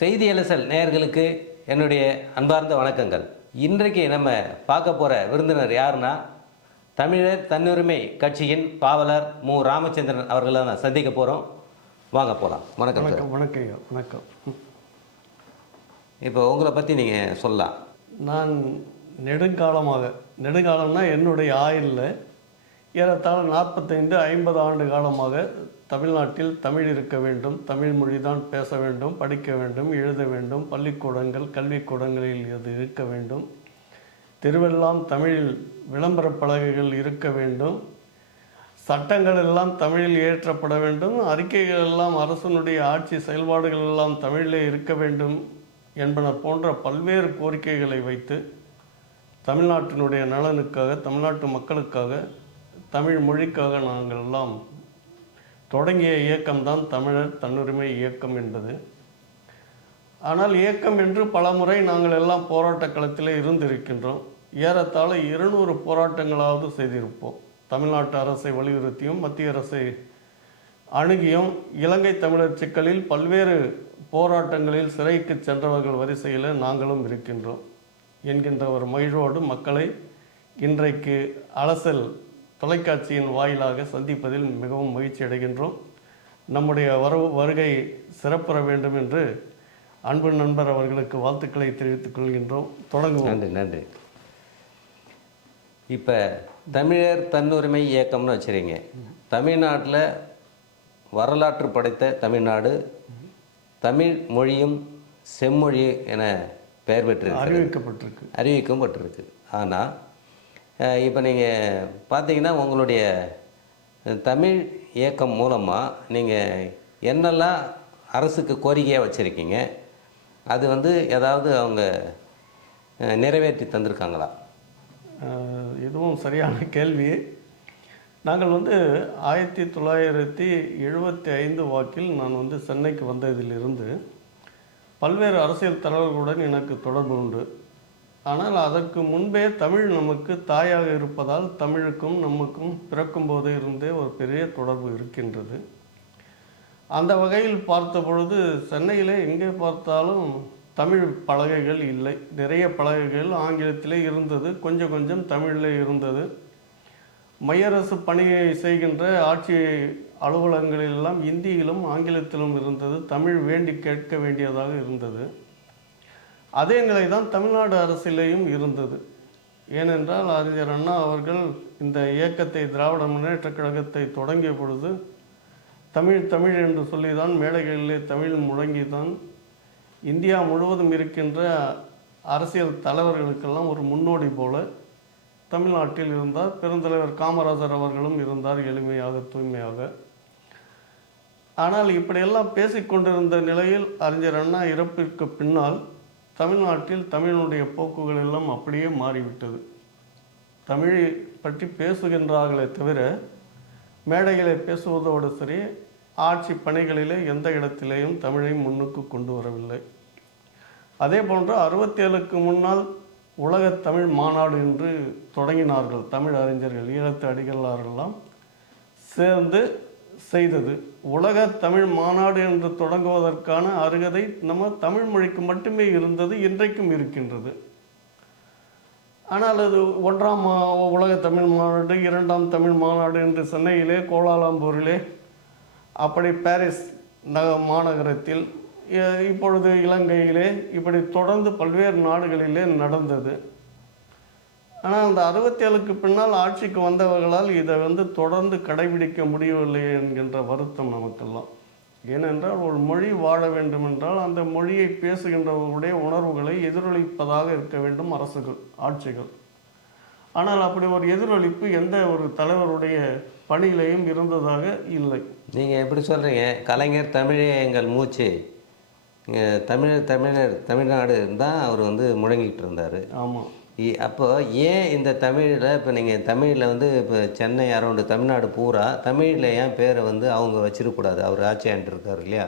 செய்தி எலசல் நேயர்களுக்கு என்னுடைய அன்பார்ந்த வணக்கங்கள். இன்றைக்கு நம்ம பார்க்க போகிற விருந்தினர் யாருன்னா தமிழர் தன்னுரிமை கட்சியின் பாவலர் மு. ராமச்சந்திரன் அவர்களை நான் சந்திக்க போகிறோம் வாங்க போகலாம் வணக்கம் வணக்கம் வணக்கம் வணக்கம். இப்போ உங்களை பற்றி நீங்கள் சொல்லலாம். நான் நெடுங்காலமாக நெடுங்காலம்னா என்னுடைய ஆயுளில் ஏறத்தாழ நாற்பத்தைந்து ஐம்பது ஆண்டு காலமாக தமிழ்நாட்டில் தமிழ் இருக்க வேண்டும். தமிழ் மொழி தான் பேச வேண்டும் படிக்க வேண்டும் எழுத வேண்டும். பள்ளிக்கூடங்கள் கல்விக்கூடங்களில் அது இருக்க வேண்டும். தெருவெல்லாம் தமிழில் விளம்பர பலகைகள் இருக்க வேண்டும். சட்டங்கள் எல்லாம் தமிழில் இயற்றப்பட வேண்டும். அறிக்கைகள் எல்லாம் அரசனுடைய ஆட்சி செயல்பாடுகள் எல்லாம் தமிழிலே இருக்க வேண்டும் என்பன போன்ற பல்வேறு கோரிக்கைகளை வைத்து தமிழ்நாட்டினுடைய நலனுக்காக தமிழ்நாட்டு மக்களுக்காக தமிழ் மொழிக்காக நாங்கள் எல்லாம் தொடங்கிய இயக்கம்தான் தமிழர் தன்னுரிமை இயக்கம் என்பது. ஆனால் இயக்கம் என்று பல முறை நாங்கள் எல்லாம் போராட்ட களத்தில் இருந்திருக்கின்றோம். ஏறத்தாழ இருநூறு போராட்டங்களாவது செய்திருப்போம். தமிழ்நாட்டு அரசை வலியுறுத்தியும் மத்திய அரசை அணுகியும் இலங்கை தமிழர் சிக்கலில் பல்வேறு போராட்டங்களில் சிறைக்கு சென்றவர்கள் வரிசையில் நாங்களும் இருக்கின்றோம். என்கின்ற ஒரு மகிழ்வோடு மக்களை இன்றைக்கு அலசல் தொலைக்காட்சியின் வாயிலாக சந்திப்பதில் மிகவும் மகிழ்ச்சி அடைகின்றோம். நம்முடைய வரவு வருகை சிறப்புற வேண்டும் என்று அன்பு நண்பர் அவர்களுக்கு வாழ்த்துக்களை தெரிவித்துக் கொள்கின்றோம். தொடங்குவோம். நன்றி நன்றி. இப்போ தமிழர் தன்னுரிமை இயக்கம்னு வச்சுருங்க தமிழ்நாட்டில் வரலாற்று படைத்த தமிழ்நாடு தமிழ் மொழியும் செம்மொழி என பெயர் பெற்றிருக்கு அறிவிக்கப்பட்டிருக்கு. அறிவிக்கப்பட்டிருக்கு. ஆனால் இப்போ நீங்கள் பார்த்தீங்கன்னா உங்களுடைய தமிழ் இயக்கம் மூலமாக நீங்கள் என்னெல்லாம் அரசுக்கு கோரிக்கையாக வச்சுருக்கீங்க? அது வந்து ஏதாவது அவங்க நிறைவேற்றி தந்திருக்காங்களா? இதுவும் சரியான கேள்வி. நாங்கள் வந்து ஆயிரத்தி தொள்ளாயிரத்தி எழுபத்தி ஐந்து வாக்கில் நான் வந்து சென்னைக்கு வந்ததிலிருந்து பல்வேறு அரசியல் தலைவர்களுடன் எனக்கு தொடர்பு உண்டு. ஆனால் அதற்கு முன்பே தமிழ் நமக்கு தாயாக இருப்பதால் தமிழுக்கும் நமக்கும் பிறக்கும் போதே இருந்தே ஒரு பெரிய தொடர்பு இருக்கின்றது. அந்த வகையில் பார்த்த பொழுது சென்னையிலே எங்கே பார்த்தாலும் தமிழ் பலகைகள் இல்லை. நிறைய பலகைகள் ஆங்கிலத்திலே இருந்தது. கொஞ்சம் கொஞ்சம் தமிழில் இருந்தது. மையரசு பணியை செய்கின்ற ஆட்சி அலுவலகங்களிலெல்லாம் இந்தியிலும் ஆங்கிலத்திலும் இருந்தது. தமிழ் வேண்டி கேட்க வேண்டியதாக இருந்தது. அதே நிலை தான் தமிழ்நாடு அரசிலேயும் இருந்தது. ஏனென்றால் அறிஞர் அண்ணா அவர்கள் இந்த இயக்கத்தை திராவிட முன்னேற்ற கழகத்தை தொடங்கிய பொழுது தமிழ் தமிழ் என்று சொல்லிதான் மேடைகளிலே தமிழ் முழங்கிதான் இந்தியா முழுவதும் இருக்கின்ற அரசியல் தலைவர்களுக்கெல்லாம் ஒரு முன்னோடி போல தமிழ்நாட்டில் இருந்தார். பெருந்தலைவர் காமராஜர் அவர்களும் இருந்தார் எளிமையாக தூய்மையாக. ஆனால் இப்படியெல்லாம் பேசிக்கொண்டிருந்த நிலையில் அறிஞர் அண்ணா இறப்பிற்கு பின்னால் தமிழ்நாட்டில் தமிழினுடைய போக்குகள் எல்லாம் அப்படியே மாறிவிட்டது. தமிழை பற்றி பேசுகின்றார்களே தவிர மேடைகளை பேசுவதோடு சரி ஆட்சி பணிகளிலே எந்த இடத்திலேயும் தமிழை முன்னுக்கு கொண்டு வரவில்லை. அதே போன்று அறுபத்தேழுக்கு முன்னால் உலக தமிழ் மாநாடு என்று தொடங்கினார்கள். தமிழ் அறிஞர்கள் ஈழத்து அடிகளாரெல்லாம் சேர்ந்து செய்தது. உலக தமிழ் மாநாடு என்று தொடங்குவதற்கான அருகதை நம்ம தமிழ் மொழிக்கு மட்டுமே இருந்தது இன்றைக்கும் இருக்கின்றது. ஆனால் அது ஒன்றாம் உலக தமிழ் மாநாடு இரண்டாம் தமிழ் மாநாடு என்று சென்னையிலே கோலாலம்பூரிலே அப்படி பாரிஸ் நக மாநகரத்தில் இப்பொழுது இலங்கையிலே இப்படி தொடர்ந்து பல்வேறு நாடுகளிலே நடந்தது. ஆனால் அந்த அறுபத்தேழுக்கு பின்னால் ஆட்சிக்கு வந்தவர்களால் இதை வந்து தொடர்ந்து கடைபிடிக்க முடியவில்லை என்கின்ற வருத்தம் நமக்கெல்லாம். ஏனென்றால் ஒரு மொழி வாழ வேண்டுமென்றால் அந்த மொழியை பேசுகின்றவர்களுடைய உணர்வுகளை எதிரொலிப்பதாக இருக்க வேண்டும் அரசுகள் ஆட்சிகள். ஆனால் அப்படி ஒரு எதிரொலிப்பு எந்த ஒரு தலைவருடைய பணியிலையும் இருந்ததாக இல்லை. நீங்கள் எப்படி சொல்கிறீங்க கலைஞர் தமிழே எங்கள் மூச்சு. தமிழர் தமிழர் தமிழ்நாடு தான் அவர் வந்து முழங்கிட்டு இருந்தார். ஆமாம் இ- ஏன் இந்த தமிழில் இப்போ நீங்கள் தமிழில் வந்து இப்போ சென்னை அரௌண்டு தமிழ்நாடு பூரா தமிழில் ஏன் பேரை வந்து அவங்க வச்சிருக்கக்கூடாது? அவர் ஆட்சியாண்டு இருக்கார் இல்லையா?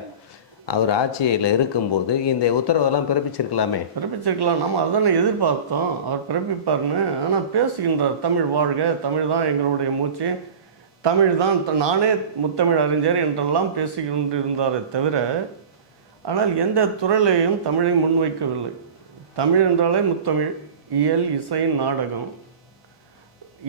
அவர் ஆட்சியில் இருக்கும்போது இந்த உத்தரவெல்லாம் பிறப்பிச்சிருக்கலாமே? பிறப்பிச்சிருக்கலாம். நம்ம அதானே எதிர்பார்த்தோம். அவர் பிறப்பிப்பார்னு ஆனால் பேசுகின்றார். தமிழ் வாழ்க. தமிழ் தான் எங்களுடைய மூச்சு. தமிழ் தான் நானே முத்தமிழ் அறிஞர் என்றெல்லாம் பேசிக்கொண்டு தவிர ஆனால் எந்த துறையிலையும் தமிழை முன்வைக்கவில்லை. தமிழ் என்றாலே முத்தமிழ். இயல் இசை நாடகம்.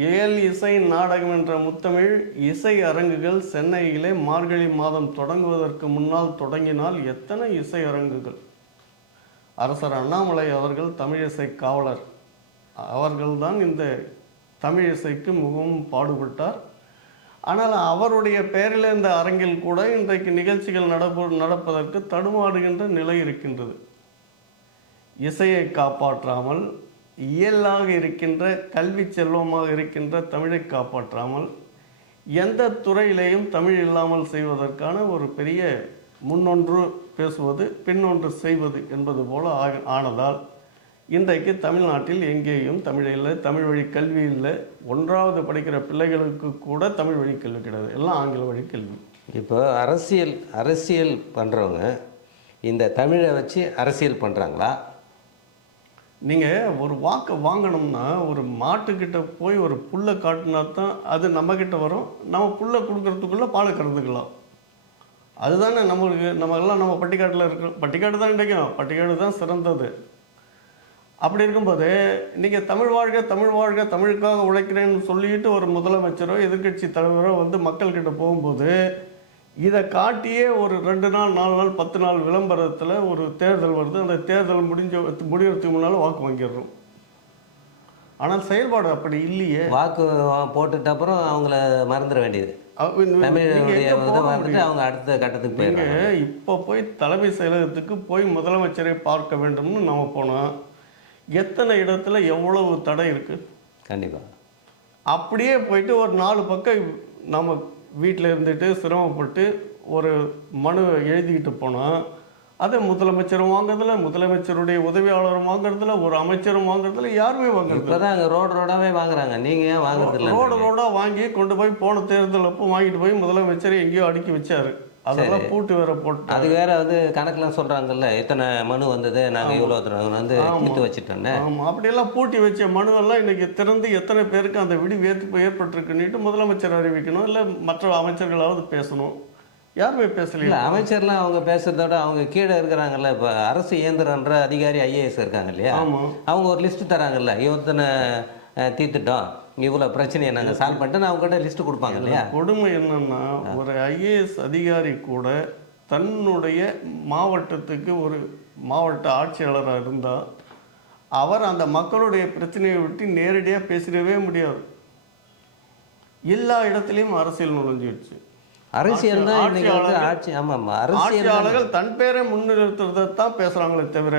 இயல் இசை நாடகம் என்ற முத்தமிழ் இசை அரங்குகள் சென்னையிலே மார்கழி மாதம் தொடங்குவதற்கு முன்னால் தொடங்கினால் எத்தனை இசை அரங்குகள்? அரசர் அண்ணாமலை அவர்கள் தமிழிசை காவலர். அவர்கள்தான் இந்த தமிழிசைக்கு மிகவும் பாடுபட்டார். ஆனால் அவருடைய பெயரில் இந்த அரங்கில் கூட இன்றைக்கு நிகழ்ச்சிகள் நடப்பு நடப்பதற்கு தடுமாறுகின்ற நிலை இருக்கின்றது. இசையை காப்பாற்றாமல் இயலாக இருக்கின்ற கல்வி செல்வமாக இருக்கின்ற தமிழை காப்பாற்றாமல் எந்த துறையிலேயும் தமிழ் இல்லாமல் செய்வதற்கான ஒரு பெரிய முன்னொன்று பேசுவது பின்னொன்று செய்வது என்பது போல ஆக- ஆனதால் இன்றைக்கு தமிழ்நாட்டில் எங்கேயும் தமிழ் இல்லை தமிழ் வழி கல்வி இல்லை. ஒன்றாவது படிக்கிற பிள்ளைகளுக்கு கூட தமிழ் வழி கல்வி கிடையாது. எல்லாம் ஆங்கில வழி கல்வி. இப்போ அரசியல் அரசியல் பண்ணுறவங்க இந்த தமிழை வச்சு அரசியல் பண்ணுறாங்களா நீங்கள் ஒரு வாக்கை வாங்கணும்னா ஒரு மாட்டுக்கிட்ட போய் ஒரு புல்லை காட்டினா தான் அது நம்மக்கிட்ட வரும். நம்ம புல்லை கொடுக்குறதுக்குள்ளே பாலை கறந்துக்கலாம். அதுதானே நம்மளுக்கு நம்மெல்லாம் நம்ம பட்டிக்காட்டில் இருக்கோம் பட்டிக்காடு தான் கிடைக்கும் பட்டிக்காடு தான் சிறந்தது. அப்படி இருக்கும்போது நீங்கள் தமிழ் வாழ்க தமிழ் வாழ்க தமிழுக்காக உழைக்கிறேன்னு சொல்லிட்டு ஒரு முதலமைச்சரோ எதிர்க்கட்சி தலைவரோ வந்து மக்கள்கிட்ட போகும்போது இதை காட்டியே ஒரு ரெண்டு நாள் நாலு நாள் பத்து நாள் விளம்பரத்தில் ஒரு தேர்தல் வருது. அந்த தேர்தல் முடிஞ்ச முடியறதுக்கு முன்னால் வாக்கு வாங்கிடுறோம். ஆனால் செயல்பாடு அப்படி இல்லையே. வாக்கு போட்டுட்ட அப்புறம் அவங்கள மறந்துட வேண்டியது? அவங்க அடுத்த கட்டத்துக்கு போயிடுறாங்க. இப்போ போய் தலைமை செயலகத்துக்கு போய் முதலமைச்சரை பார்க்க வேண்டும்னு நம்ம போனோம் எத்தனை இடத்துல எவ்வளவு தடை இருக்கு? கண்டிப்பாக அப்படியே போயிட்டு ஒரு நாலு பக்கம் நம்ம வீட்டில் இருந்துட்டு சிரமப்பட்டு ஒரு மனு எழுதிக்கிட்டு போனோம் அதை முதலமைச்சரும் வாங்குறதில்ல முதலமைச்சருடைய உதவியாளரும் வாங்குறதில்ல ஒரு அமைச்சரும் வாங்குறதில்ல யாருமே வாங்குறது இப்போ தான் ரோடு ரோடாவே வாங்குறாங்க. நீங்கள் ஏன் வாங்குறது இல்லை ரோடு ரோடா வாங்கி கொண்டு போய் போன தேர்தல் அப்போ வாங்கிட்டு போய் முதலமைச்சர் எங்கேயோ அடுக்கி வச்சாரு. அதெல்லாம் பூட்டு வேற போட்டு அது வேற வந்து கணக்கெலாம் சொல்கிறாங்கல்ல இத்தனை மனு வந்தது நாங்கள் இவ்வளோ வந்து. தீர்த்து வச்சுட்டோன்னே. ஆமா. அப்படியெல்லாம் பூட்டி வச்ச மனுவெல்லாம் இன்னைக்கு திறந்து எத்தனை பேருக்கு அந்த விடி ஏற்பு ஏற்பட்டிருக்குன்னுட்டு முதலமைச்சர் அறிவிக்கணும் இல்லை மற்ற அமைச்சர்களாவது பேசணும். யாருமே இல்லை பேசலையா? அமைச்சர்லாம் அவங்க பேசுறதோட அவங்க கீழே இருக்கிறாங்கல்ல இப்போ அரசு இயந்திரன்ற அதிகாரி ஐஏஎஸ் இருக்காங்க இல்லையா? அவங்க ஒரு லிஸ்ட் தராங்கல்ல இவத்தனை தீர்த்துட்டோம். இவ்வளோ பிரச்சனையை நாங்கள் சால்வ் பண்ணிட்டு அவங்ககிட்ட லிஸ்ட் கொடுப்பாங்க இல்லையா? கொடுமை என்னன்னா ஒரு ஐஏஎஸ் அதிகாரி கூட தன்னுடைய மாவட்டத்துக்கு ஒரு மாவட்ட ஆட்சியாளராக இருந்தால் அவர் அந்த மக்களுடைய பிரச்சனையை விட்டு நேரடியாக பேசிடவே முடியாது. எல்லா இடத்துலையும் அரசியல் நுழைஞ்சிடுச்சு அரசியல் தான் ஆட்சியாளர்கள் தன் பேரை முன்னிறுத்துறதை தான் பேசுகிறாங்களே தவிர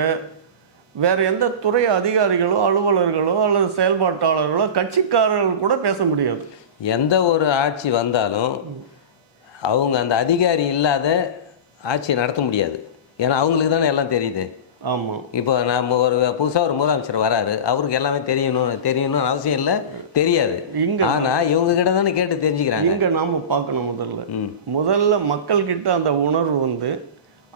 வேற எந்த துறை அதிகாரிகளோ அலுவலர்களோ அல்லது செயல்பாட்டாளர்களோ கட்சிக்காரர்கள் கூட பேச முடியாது. எந்த ஒரு ஆட்சி வந்தாலும் அவங்க அந்த அதிகாரி இல்லாத ஆட்சியை நடத்த முடியாது. ஏன்னா அவங்களுக்கு தானே எல்லாம் தெரியுது. ஆமாம் இப்போ நம்ம ஒரு புதுசாக ஒரு முதலமைச்சர் வராரு. அவருக்கு எல்லாமே தெரியணும் தெரியணும்னு அவசியம் இல்லை. தெரியாது. இங்க ஆனால் இவங்க கிட்ட தானே கேட்டு தெரிஞ்சுக்கிறாங்க. இங்க நாம பார்க்கணும் முதல்ல. முதல்ல மக்கள்கிட்ட அந்த உணர்வு வந்து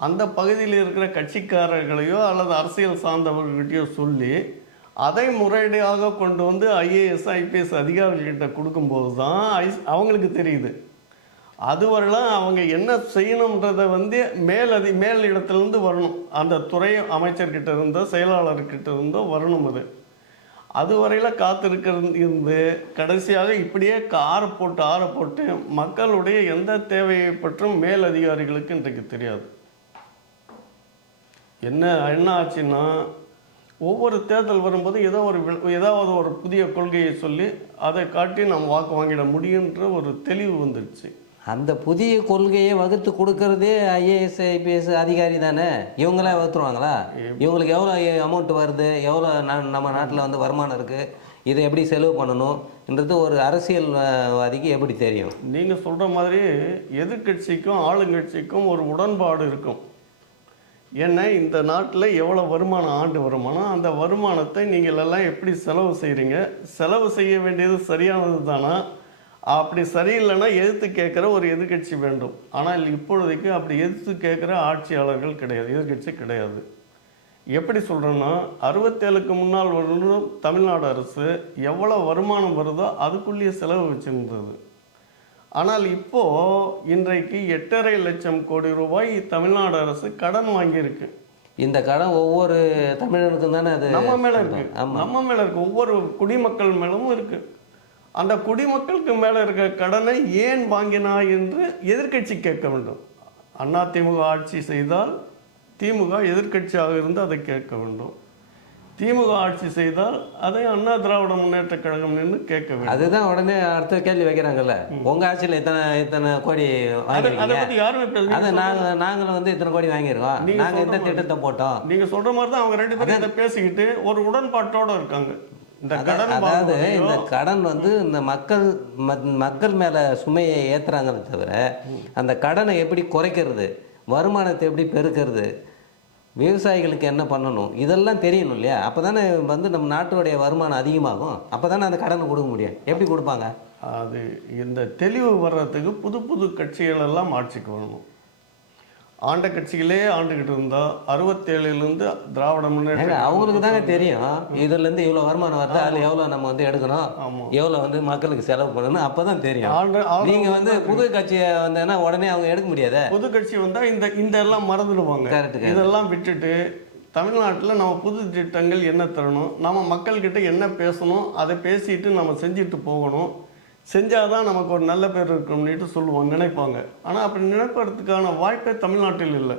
அந்த பகுதியில் இருக்கிற கட்சிக்காரர்களையோ அல்லது அரசியல் சார்ந்தவர்கள்கிட்டயோ சொல்லி அதை முறையீடாக கொண்டு வந்து ஐஏஎஸ் ஐபிஎஸ் அதிகாரிகள்கிட்ட கொடுக்கும்போது தான் ஐஸ் அவங்களுக்கு தெரியுது. அதுவரெல்லாம் அவங்க என்ன செய்யணுன்றத வந்து மேல் அதி மேல் இடத்துலேருந்து வரணும். அந்த துறை அமைச்சர்கிட்ட இருந்தோ செயலாளர்கிட்ட இருந்தோ வரணும் அது. அதுவரையில் காத்திருக்கிறது இருந்து கடைசியாக இப்படியே ஆற போட்டு ஆற போட்டு மக்களுடைய எந்த தேவையை பற்றும் மேல் அதிகாரிகளுக்கு இன்றைக்கு தெரியாது. என்ன என்ன ஆச்சுன்னா ஒவ்வொரு தேர்தல் வரும்போது ஏதோ ஒரு ஏதாவது ஒரு புதிய கொள்கையை சொல்லி அதை காட்டி நம்ம வாக்கு வாங்கிட முடியுன்ற ஒரு தெளிவு வந்துடுச்சு அந்த புதிய கொள்கையை வகுத்து கொடுக்கறதே ஐஏஎஸ் ஐபிஎஸ் அதிகாரி தானே? இவங்களே வகுத்துருவாங்களா? இவங்களுக்கு எவ்வளோ அமௌண்ட் வருது? எவ்வளோ நம்ம நாட்டில் வந்து வருமானம் இருக்குது இதை எப்படி செலவு பண்ணணுன்றது ஒரு அரசியல்வாதிக்கு எப்படி தெரியும்? நீங்கள் சொல்கிற மாதிரி எதிர்க்கட்சிக்கும் ஆளுங்கட்சிக்கும் ஒரு உடன்பாடு இருக்கும். ஏன்னா இந்த நாட்டில் எவ்வளோ வருமானம் ஆண்டு வருமானம்? அந்த வருமானத்தை நீங்கள் எல்லாம் எப்படி செலவு செய்கிறீங்க செலவு செய்ய வேண்டியது சரியானது தானா அப்படி சரியில்லைன்னா எதிர்த்து கேட்குற ஒரு எதிர்க்கட்சி வேண்டும். ஆனால் இப்பொழுதைக்கு அப்படி எதிர்த்து கேட்குற ஆட்சியாளர்கள் கிடையாது எதிர்க்கட்சி கிடையாது. எப்படி சொல்கிறேன்னா அறுபத்தேழுக்கு முன்னால் வரும் தமிழ்நாடு அரசு எவ்வளோ வருமானம் வருதோ அதுக்குள்ளேயே செலவு வச்சுருந்தது. ஆனால் இப்போ இன்றைக்கு எட்டரை லட்சம் கோடி ரூபாய் தமிழ்நாடு அரசு கடன் வாங்கியிருக்கு. இந்த கடன் ஒவ்வொரு தமிழனுக்கும் தானே அது நம்ம மேல இருக்கு. நம்ம மேல இருக்கு. ஒவ்வொரு குடிமக்கள் மேலும் இருக்கு. அந்த குடிமக்களுக்கு மேல இருக்க கடனை ஏன் வாங்கினா என்று எதிர்க்கட்சி கேட்க வேண்டும். அதிமுக ஆட்சி செய்தால் திமுக எதிர்க்கட்சியாக இருந்து அதை கேட்க வேண்டும். திமுக ஆட்சி செய்தால் அதை அண்ணா திராவிட முன்னேற்ற கழகம் நின்று கேட்க வேண்டும். அதுதான் உடனே அடுத்த கேள்வி வைக்கிறாங்கல்ல. உங்க ஆட்சியில் இத்தனை இத்தனை கோடி அதை நீங்க நாங்க நாங்களும் வந்து இத்தனை கோடி வாங்கியிருக்கோம். நீங்க இந்த திட்டத்தை போட்டோம். நீங்க சொல்ற மாதிரி தான் அவங்க ரெண்டு பேரும் இதை பேசிக்கிட்டு ஒரு உடன்பாட்டோட இருக்காங்க. இந்த கடன் அதாவது இந்த கடன் வந்து இந்த மக்கள் மக்கள் மேல சுமையை ஏத்துறாங்களே தவிர அந்த கடனை எப்படி குறைக்கிறது வருமானத்தை எப்படி பெருக்கிறது விவசாயிகளுக்கு என்ன பண்ணணும்? இதெல்லாம் தெரியணும் இல்லையா? அப்போ தானே வந்து நம்ம நாட்டுடைய வருமானம் அதிகமாகும். அப்போ தானே அந்த கடனை கொடுக்க முடியும். எப்படி கொடுப்பாங்க? அது இந்த தெளிவு வர்றதுக்கு புது புது கட்சிகள் எல்லாம் ஆட்சிக்கு வரணும். ஆண்ட கட்சிகளே ஆண்டுகிட்டு இருந்தா அறுபத்தேழுலேருந்து திராவிட முன்னேற்ற அவங்களுக்கு தாங்க தெரியும். இதுல இருந்து இவ்வளோ வருமானம் வருது அதில் எவ்வளோ நம்ம வந்து எடுக்கணும்? எவ்வளோ வந்து மக்களுக்கு செலவு பண்ணணும் அப்போ தான் தெரியும். ஆண்டு ஆண்டு நீங்க வந்து புது கட்சியை வந்தேன்னா உடனே அவங்க எடுக்க முடியாதே? புது கட்சி வந்தா இந்த இந்த எல்லாம் மறந்துடுவாங்க. Correct. இதெல்லாம் விட்டுட்டு தமிழ்நாட்டில் நம்ம புது திட்டங்கள் என்ன தரணும்? நம்ம மக்கள்கிட்ட என்ன பேசணும்? அதை பேசிட்டு நம்ம செஞ்சுட்டு போகணும். செஞ்சாதான் நமக்கு ஒரு நல்ல பேர் இருக்கும்னுட்டு சொல்லுவாங்க நினைப்பாங்க. ஆனால் அப்படி நினைப்பதற்கான வாய்ப்பே தமிழ்நாட்டில் இல்லை.